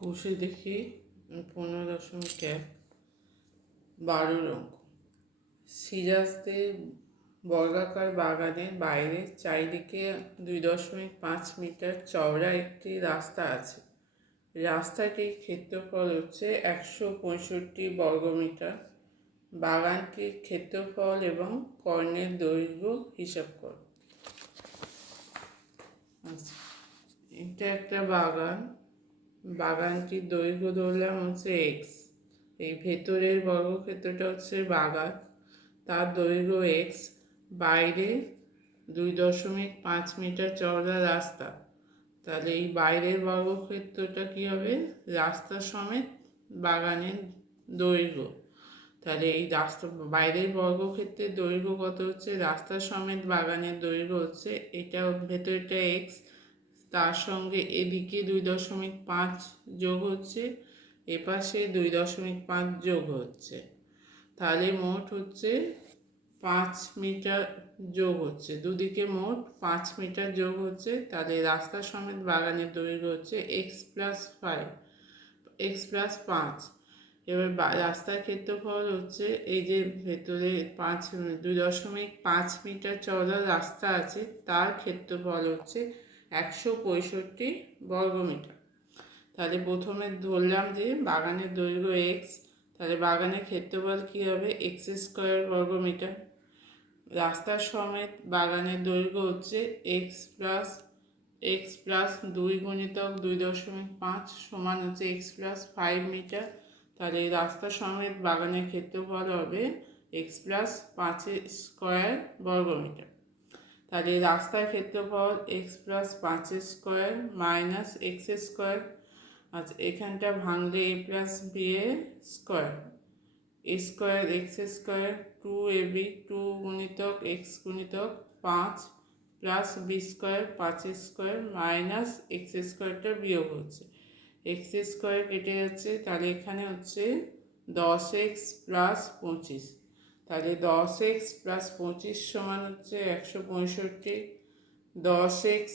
কষে দেখি 15.1 12 অঙ্ক। সিরাজদের বর্গাকার বাগানের বাইরে চারিদিকে 2.5 মিটার চওড়া একটি রাস্তা আছে। রাস্তাটির ক্ষেত্রফল হচ্ছে 165 বর্গমিটার। বাগানটির ক্ষেত্রফল এবং কর্ণের দৈর্ঘ্য হিসাব কর। আচ্ছা, এটা একটা বাগানটির দৈর্ঘ্য ধরলাম হচ্ছে এক্স। এই ভেতরের বর্গক্ষেত্রটা হচ্ছে বাগান, তার দৈর্ঘ্য এক্স। বাইরে 2.5 মিটার চওড়া রাস্তা, তাহলে এই বাইরের বর্গক্ষেত্রটা কী হবে? রাস্তা সমেত বাগানের দৈর্ঘ্য। তাহলে এই রাস্তা বাইরের বর্গক্ষেত্রের দৈর্ঘ্য কত হচ্ছে? রাস্তা সমেত বাগানের দৈর্ঘ্য হচ্ছে এটা, ভেতরটা এক্স, তার সঙ্গে এদিকে 2.5 যোগ হচ্ছে, এপাশে 2.5 যোগ হচ্ছে, তাহলে মোট হচ্ছে 5 মিটার যোগ হচ্ছে, দুদিকে মোট 5 মিটার যোগ হচ্ছে। তাহলে রাস্তা সমেত বাগানের দৈর্ঘ্য হচ্ছে x+5। এবার রাস্তার ক্ষেত্রফল হচ্ছে এই যে ভেতরে 2.5 মিটার চওড়া রাস্তা আছে, তার ক্ষেত্রফল হচ্ছে 165 বর্গমিটার। তাহলে প্রথমে ধরলাম যে বাগানের দৈর্ঘ্য এক্স, তাহলে বাগানের ক্ষেত্রফল কী হবে? x² বর্গমিটার। রাস্তার সমেত বাগানের দৈর্ঘ্য হচ্ছে x+2 গুণিতক 2.5 সমান হচ্ছে x+5 মিটার। তাহলে রাস্তা সমেত বাগানের ক্ষেত্রফল হবে x+5² বর্গমিটার। তাহলে রাস্তার ক্ষেত্রফল x+5² মাইনাস x²। আচ্ছা, এখানটা ভাঙলে a+b square, a² x² 2ab 2 গুণিতক x গুণিতক 5 প্লাস b² 5² মাইনাস x²টা বিয়োগ হচ্ছে, x² কেটে যাচ্ছে। তাহলে এখানে হচ্ছে 10x + 25। তাহলে 10x + 25 সমান হচ্ছে 165। 10x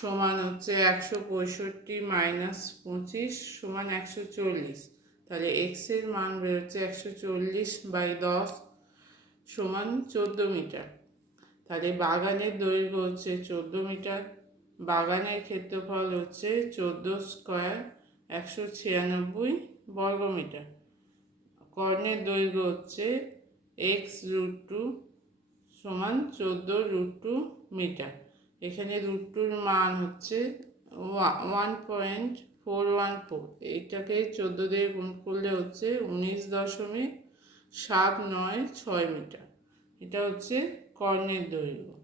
সমান হচ্ছে 165 মাইনাস 25 সমান 140। তাহলে এক্সের মান বেরোচ্ছে 140/10 সমান 14 মিটার। তাহলে বাগানের দৈর্ঘ্য হচ্ছে 14 মিটার, বাগানের ক্ষেত্রফল হচ্ছে 14² 196 বর্গমিটার। কর্ণের দৈর্ঘ্য হচ্ছে x√2 সমান 14√2 মিটার। এখানে √2-র মান হচ্ছে 1.414। এইটাকে 14 দিয়ে গুণ করলে হচ্ছে 19.796 মিটার। এটা হচ্ছে কর্ণের দৈর্ঘ্য।